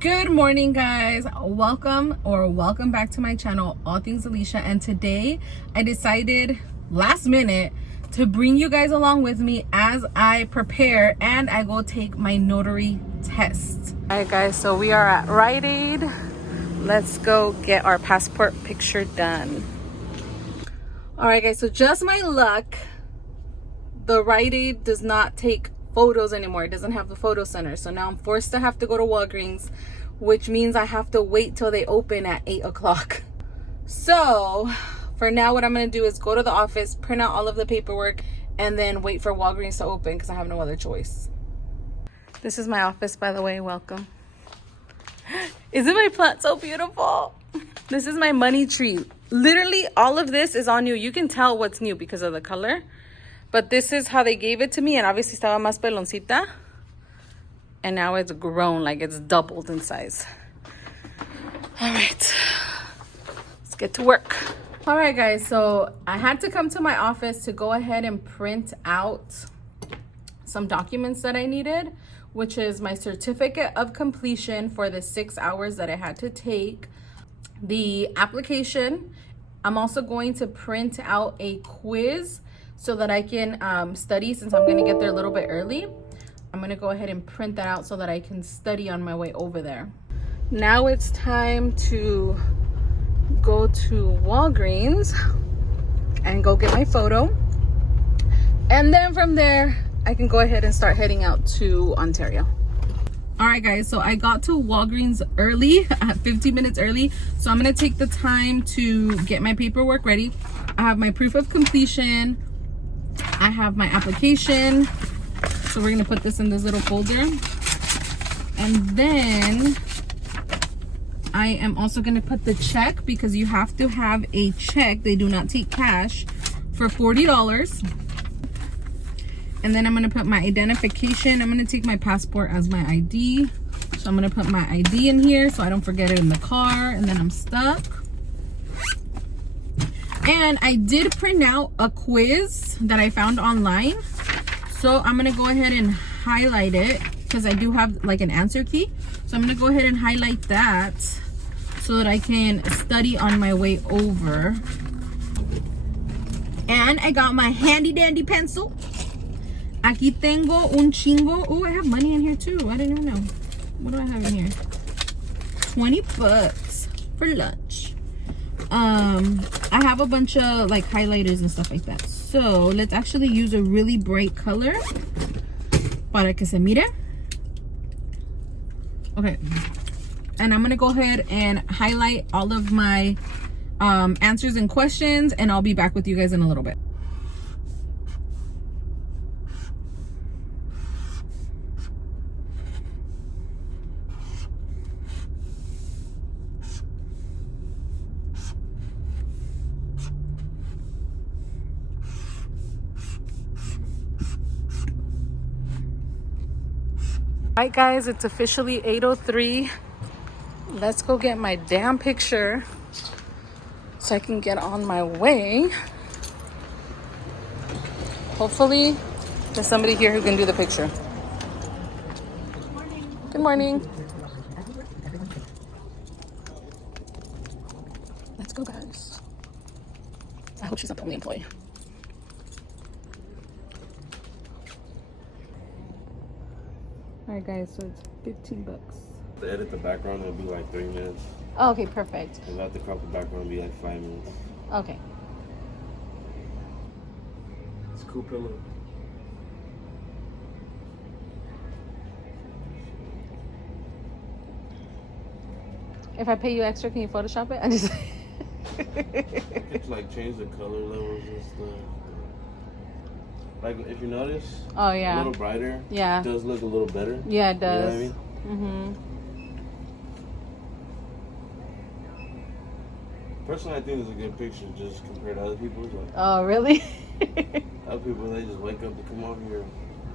Good morning, guys. Welcome back to my channel, All Things Alicia. And today I decided last minute to bring you guys along with me as I prepare and I go take my notary test. All right, guys, so we are at Rite Aid. Let's go get our passport picture done. All right, guys, so just my luck, the Rite Aid does not take photos anymore. It doesn't have the photo center, so now I'm forced to have to go to Walgreens, which means I have to wait till they open at 8 o'clock. So for now, what I'm going to do is go to the office, print out all of the paperwork, and then wait for Walgreens to open because I have no other choice. This is my office, by the way. Welcome. Isn't my plant so beautiful? This is my money tree. Literally all of this is all new. You can tell what's new because of the color. But this is how they gave it to me, and obviously estaba más peloncita. And now it's grown, like it's doubled in size. All right, let's get to work. All right, guys, so I had to come to my office to go ahead and print out some documents that I needed, which is my certificate of completion for the 6 hours that I had to take, the application. I'm also going to print out a quiz so that I can study, since I'm gonna get there a little bit early. I'm gonna go ahead and print that out so that I can study on my way over there. Now it's time to go to Walgreens and go get my photo. And then from there, I can go ahead and start heading out to Ontario. All right, guys, so I got to Walgreens early, 15 minutes early. So I'm gonna take the time to get my paperwork ready. I have my proof of completion. I have my application, so we're gonna put this in this little folder, and then I am also gonna put the check, because you have to have a check, they do not take cash, for $40. And then I'm gonna put my identification. I'm gonna take my passport as my ID, so I'm gonna put my ID in here so I don't forget it in the car and then I'm stuck. And I did print out a quiz that I found online. So I'm gonna go ahead and highlight it because I do have like an answer key. So I'm gonna go ahead and highlight that so that I can study on my way over. And I got my handy dandy pencil. Aquí tengo un chingo. Oh, I have money in here too. I didn't even know. What do I have in here? 20 bucks for lunch. I have a bunch of like highlighters and stuff like that. So let's actually use a really bright color para que se mire. Okay, and I'm gonna go ahead and highlight all of my answers and questions, and I'll be back with you guys in a little bit. Alright, guys, it's officially 8:03. Let's go get my damn picture so I can get on my way. Hopefully there's somebody here who can do the picture. Good morning. Let's go, guys. I hope she's not the only employee. Alright, guys, so it's 15 bucks. To edit the background, it'll be like 3 minutes. Oh, okay, perfect. And let the crop the background it'll be like 5 minutes. Okay. It's a cool pillow. If I pay you extra, can you Photoshop it? I just It's like change the color levels and stuff. Like if you notice, oh yeah, a little brighter. Yeah, it does look a little better. Yeah, it does. You know what I mean? Personally, I think it's a good picture just compared to other people's. Like, oh really? Other people, they just wake up to come over here.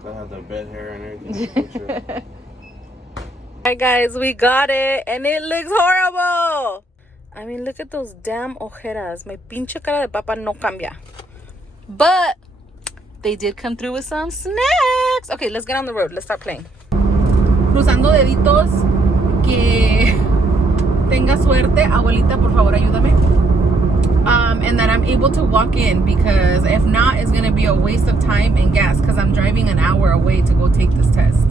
They have their bed hair and everything. Alright, guys, we got it, and it looks horrible. I mean, look at those damn ojeras. My pinche cara de papa no cambia. But they did come through with some snacks. Okay, let's get on the road. Let's start playing. Cruzando deditos que tenga suerte, abuelita, por favor, ayúdame. And that I'm able to walk in, because if not, it's going to be a waste of time and gas because I'm driving an hour away to go take this test.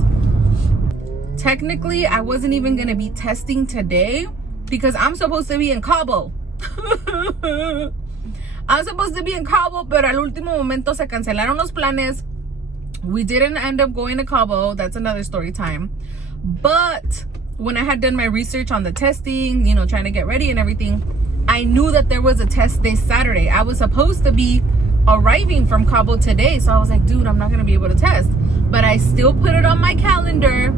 Technically, I wasn't even going to be testing today because I'm supposed to be in Cabo. I'm supposed to be in Cabo, pero al último momento se cancelaron los planes. We didn't end up going to Cabo. That's another story time. But when I had done my research on the testing, you know, trying to get ready and everything, I knew that there was a test this Saturday. I was supposed to be arriving from Cabo today. So I was like, dude, I'm not going to be able to test. But I still put it on my calendar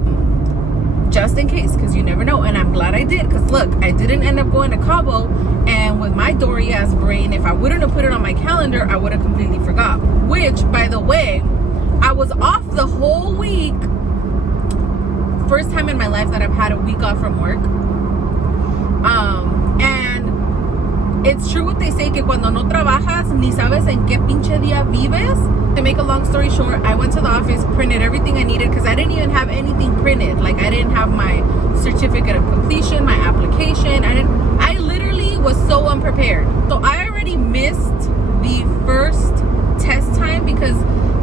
just in case, because you never know. And I'm glad I did, because look, I didn't end up going to Cabo. And with my dory ass brain, if I wouldn't have put it on my calendar, I would have completely forgot. Which, by the way, I was off the whole week. First time in my life that I've had a week off from work. And it's true what they say, que cuando no trabajas ni sabes en qué pinche día vives. To make a long story short, I went to the office, printed everything I needed, because I didn't even have anything printed. Like, I didn't have my certificate of completion, my application. I literally was so unprepared. So I already missed the first test time because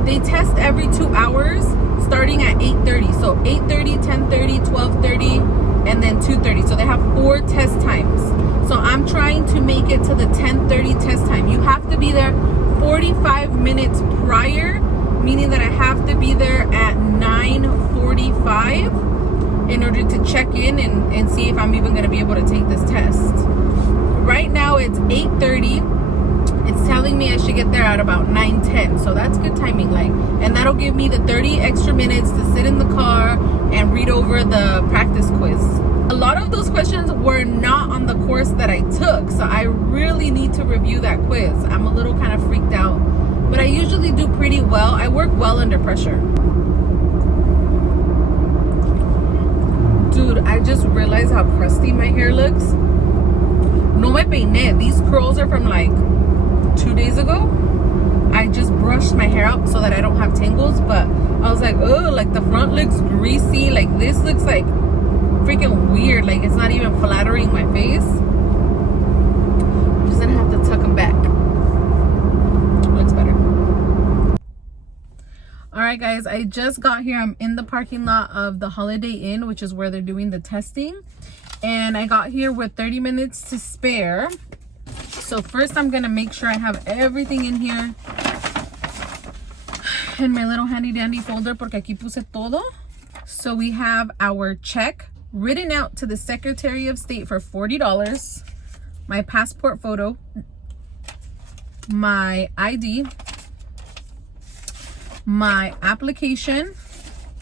they test every 2 hours starting at 8:30. So 8:30, 10:30, 12:30, and then 2:30. So they have 4 test times. So I'm trying to make it to the 10:30 test time. You have to be there 45 minutes prior, meaning that I have to be there at 9:45 in order to check in and see if I'm even going to be able to take this test. Right now it's 8:30. It's telling me I should get there at about 9:10. So that's good timing, like, and that'll give me the 30 extra minutes to sit in the car and read over the practice quiz. A lot of those questions were not on the course that I took, so I really need to review that quiz. I'm a little kind of freaked out, but I usually do pretty well. I work well under pressure. Dude, I just realized how crusty my hair looks. No me peiné. These curls are from like 2 days ago. I just brushed my hair out so that I don't have tangles, but I was like, oh, like the front looks greasy. Like this looks like freaking weird. Like it's not even flattering my face. I'm just gonna have to tuck them back. Looks better. All right, guys, I just got here. I'm in the parking lot of the Holiday Inn, which is where they're doing the testing. And I got here with 30 minutes to spare. So first I'm gonna make sure I have everything in here in my little handy dandy folder, porque aquí puse todo. So we have our check written out to the Secretary of State for $40, my passport photo, my ID, my application,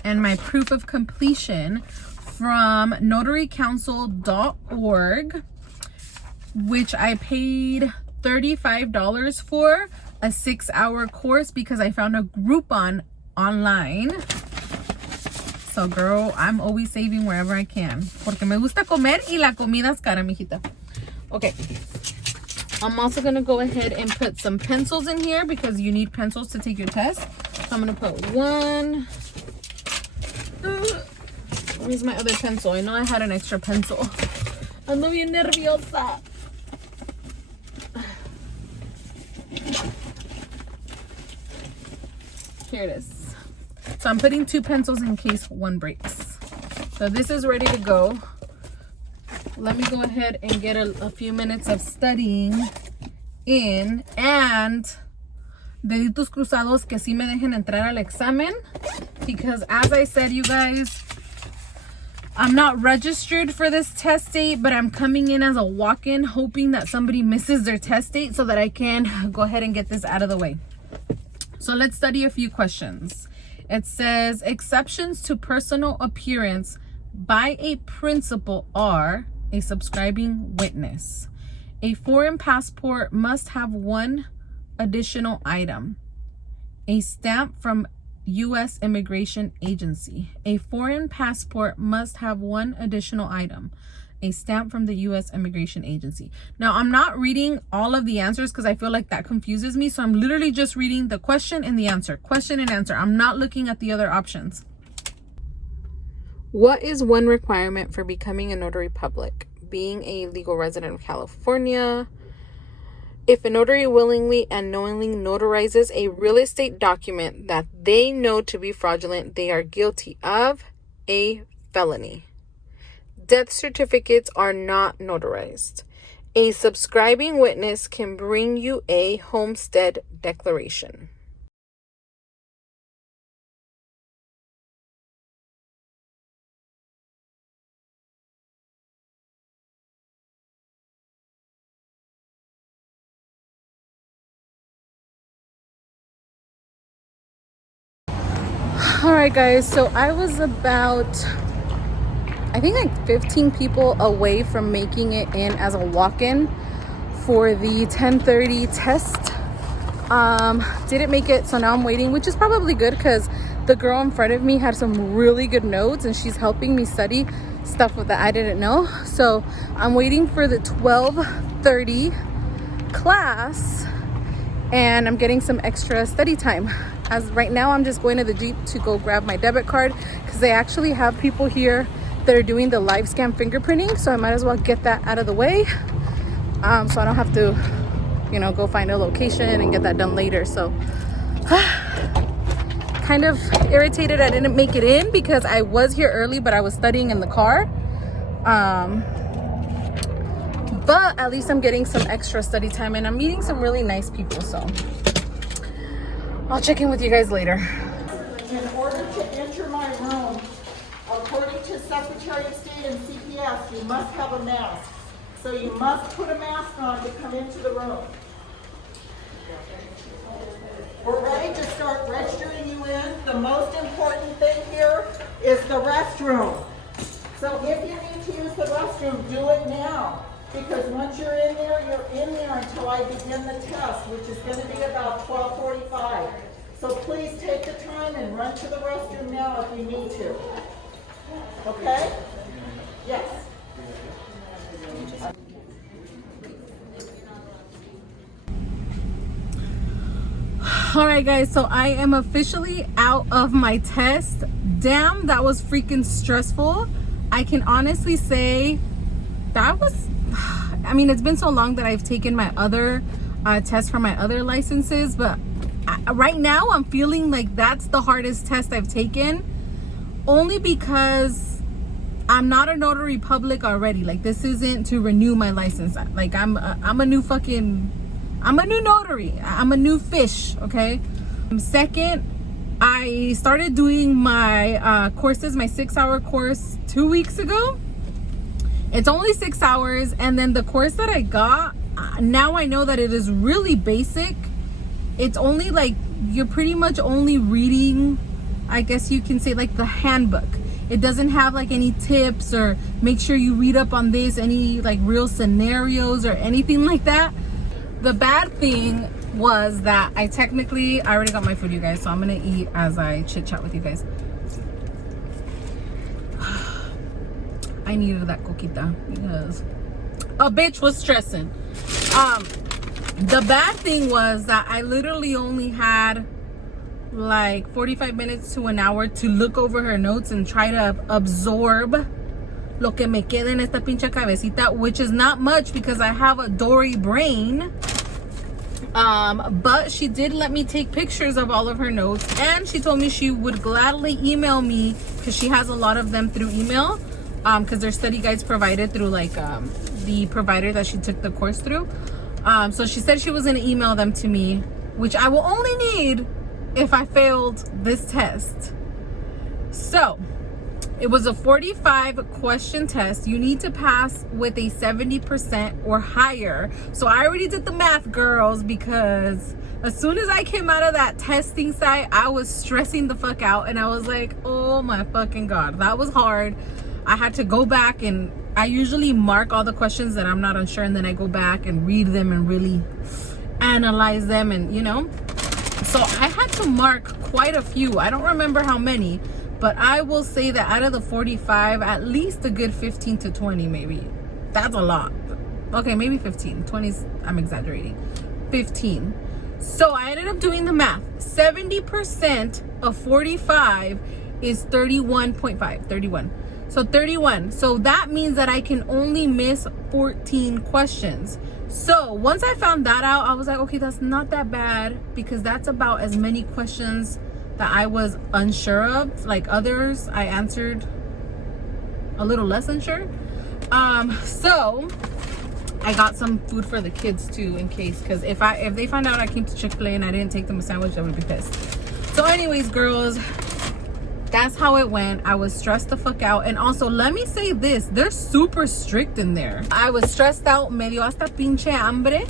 and my proof of completion from notarycouncil.org, which I paid $35 for, a 6-hour course, because I found a Groupon online. So girl, I'm always saving wherever I can, porque me gusta comer y la comida es cara, mijita. Okay, I'm also gonna go ahead and put some pencils in here because you need pencils to take your test. So I'm gonna put one. Where's my other pencil? I know I had an extra pencil. Ando bien nerviosa. Here it is. So I'm putting 2 pencils in case one breaks. So this is ready to go. Let me go ahead and get a few minutes of studying in, and deditos cruzados que sí me dejen entrar al examen, because as I said, you guys, I'm not registered for this test date, but I'm coming in as a walk-in, hoping that somebody misses their test date so that I can go ahead and get this out of the way. So let's study a few questions. It says, exceptions to personal appearance by a principal are a subscribing witness. A foreign passport must have one additional item. A stamp from U.S. Immigration Agency. A foreign passport must have one additional item. A stamp from the U.S. Immigration Agency. Now, I'm not reading all of the answers because I feel like that confuses me. So I'm literally just reading the question and the answer. Question and answer. I'm not looking at the other options. What is one requirement for becoming a notary public? being a legal resident of California. If a notary willingly and knowingly notarizes a real estate document that they know to be fraudulent, they are guilty of a felony. Death certificates are not notarized. A subscribing witness can bring you a homestead declaration. All right, guys, so I was about, I think like 15 people away from making it in as a walk-in for the 10:30 test. Didn't make it, so now I'm waiting, which is probably good because the girl in front of me had some really good notes and she's helping me study stuff that I didn't know. So I'm waiting for the 12:30 class and I'm getting some extra study time. As right now, I'm just going to the Jeep to go grab my debit card because they actually have people here that are doing the live scan fingerprinting. So I might as well get that out of the way. So I don't have to, go find a location and get that done later. So kind of irritated I didn't make it in because I was here early, but I was studying in the car. But at least I'm getting some extra study time and I'm meeting some really nice people. So I'll check in with you guys later. In order to enter my room, according to Secretary of State and CPS, you must have a mask. So you must put a mask on to come into the room. We're ready to start registering you in. The most important thing here is the restroom. So if you need to use the restroom, do it now. Because once you're in there until I begin the test, which is going to be about 12:45. So please take the time and run to the restroom now if you need to. Okay? Yes. All right, guys, so I am officially out of my test. Damn, that was freaking stressful. I can honestly say that was, it's been so long that I've taken my other tests for my other licenses, but right now I'm feeling like that's the hardest test I've taken, only because I'm not a notary public already. Like, this isn't to renew my license. Like, I'm a new notary. I'm a new fish, okay? Second, I started doing my courses, my 6-hour course 2 weeks ago. It's only 6 hours, and then the course that I got, now I know that it is really basic. It's only like, you're pretty much only reading, I guess you can say, like the handbook. It doesn't have like any tips or make sure you read up on this, any like real scenarios or anything like that. The bad thing was that I already got my food, you guys, so I'm gonna eat as I chit chat with you guys. I needed that coquita because a bitch was stressing. The bad thing was that I literally only had like 45 minutes to an hour to look over her notes and try to absorb lo que me queda en esta pinche cabecita, which is not much because I have a dory brain. But she did let me take pictures of all of her notes, and she told me she would gladly email me because she has a lot of them through email, because their study guides provided through like the provider that she took the course through. So she said she was going to email them to me, which I will only need if I failed this test. So it was a 45 question test. You need to pass with a 70% or higher. So I already did the math, girls, because as soon as I came out of that testing site, I was stressing the fuck out, and I was like, oh my fucking God, that was hard. I had to go back, and I usually mark all the questions that I'm not unsure, and then I go back and read them and really analyze them, and so I had to mark quite a few. I don't remember how many, but I will say that out of the 45, at least a good 15 to 20 maybe. That's a lot. Okay, maybe 15. 20's, I'm exaggerating. 15. So I ended up doing the math. 70% of 45 is 31.5. 31. So 31. So that means that I can only miss 14 questions. So once I found that out, I was like, okay, that's not that bad, because that's about as many questions that I was unsure of. Like others, I answered a little less unsure. So I got some food for the kids too, in case, because if they find out I came to Chick-fil-A and I didn't take them a sandwich, I would be pissed. So anyways, girls, that's how it went. I was stressed the fuck out. And also, let me say this, they're super strict in there. I was stressed out, me dio hasta pinche hambre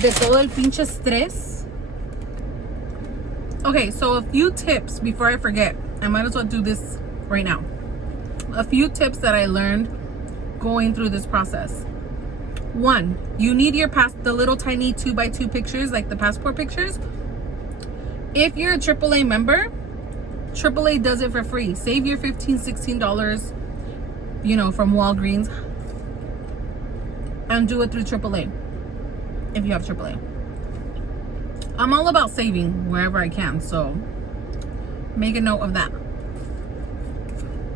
de todo el pinche stress. Okay, so a few tips before I forget. I might as well do this right now. A few tips that I learned going through this process. 1, you need your the little tiny 2x2 pictures, like the passport pictures. If you're a AAA member, AAA does it for free. Save your $15-16, you know, from Walgreens, and do it through AAA if you have AAA. I'm all about saving wherever I can, so make a note of that.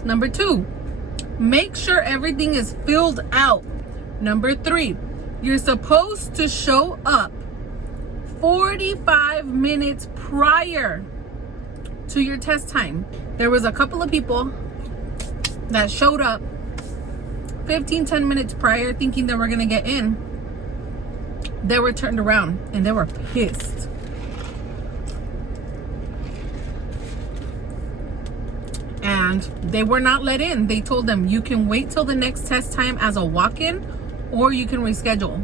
Number 2, make sure everything is filled out. Number 3, you're supposed to show up 45 minutes prior to your test time. There was a couple of people that showed up 10 minutes prior thinking they were gonna get in. They were turned around and they were pissed. And they were not let in. They told them, you can wait till the next test time as a walk-in, or you can reschedule.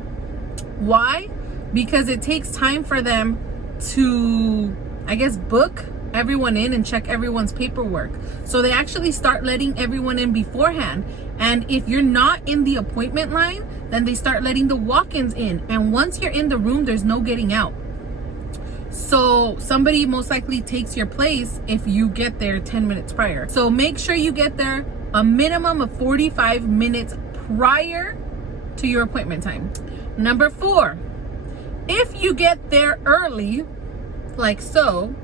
Why? Because it takes time for them to, I guess, book everyone in and check everyone's paperwork. So they actually start letting everyone in beforehand. And if you're not in the appointment line, then they start letting the walk-ins in. And once you're in the room, there's no getting out. So somebody most likely takes your place if you get there 10 minutes prior. So make sure you get there a minimum of 45 minutes prior to your appointment time. Number 4, if you get there early, like so,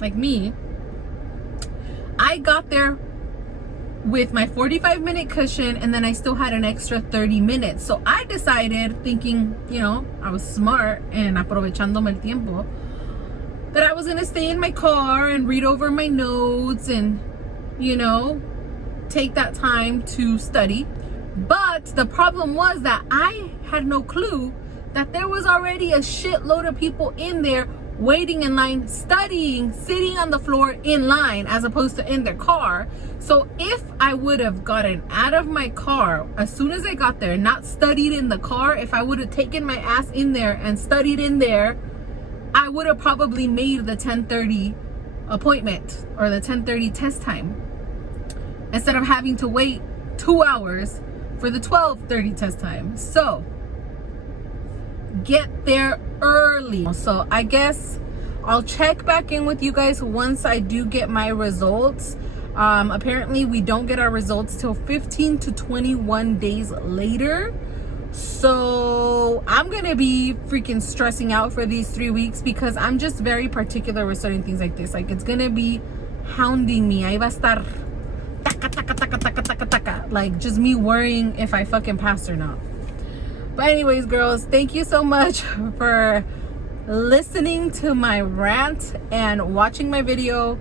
like me, I got there with my 45-minute cushion, and then I still had an extra 30 minutes. So I decided, thinking, you know, I was smart and aprovechándome el tiempo, that I was gonna stay in my car and read over my notes and, you know, take that time to study. But the problem was that I had no clue that there was already a shitload of people in there waiting in line, studying, sitting on the floor in line, as opposed to in their car. So if I would have gotten out of my car as soon as I got there, not studied in the car, if I would have taken my ass in there and studied in there, I would have probably made the 10:30 appointment or the 10:30 test time, instead of having to wait 2 hours for the 12:30 test time. So get there early. So I guess I'll check back in with you guys once I do get my results. Apparently we don't get our results till 15 to 21 days later. So I'm gonna be freaking stressing out for these 3 weeks, because I'm just very particular with certain things like this. Like, it's gonna be hounding me. Ahí va a estar taca, taca, taca, taca, taca, taca. Like, just me worrying if I fucking passed or not. But anyways, girls, thank you so much for listening to my rant and watching my video.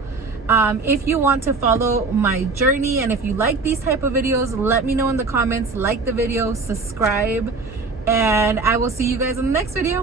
If you want to follow my journey, and if you like these type of videos, let me know in the comments. Like the video, subscribe, and I will see you guys in the next video.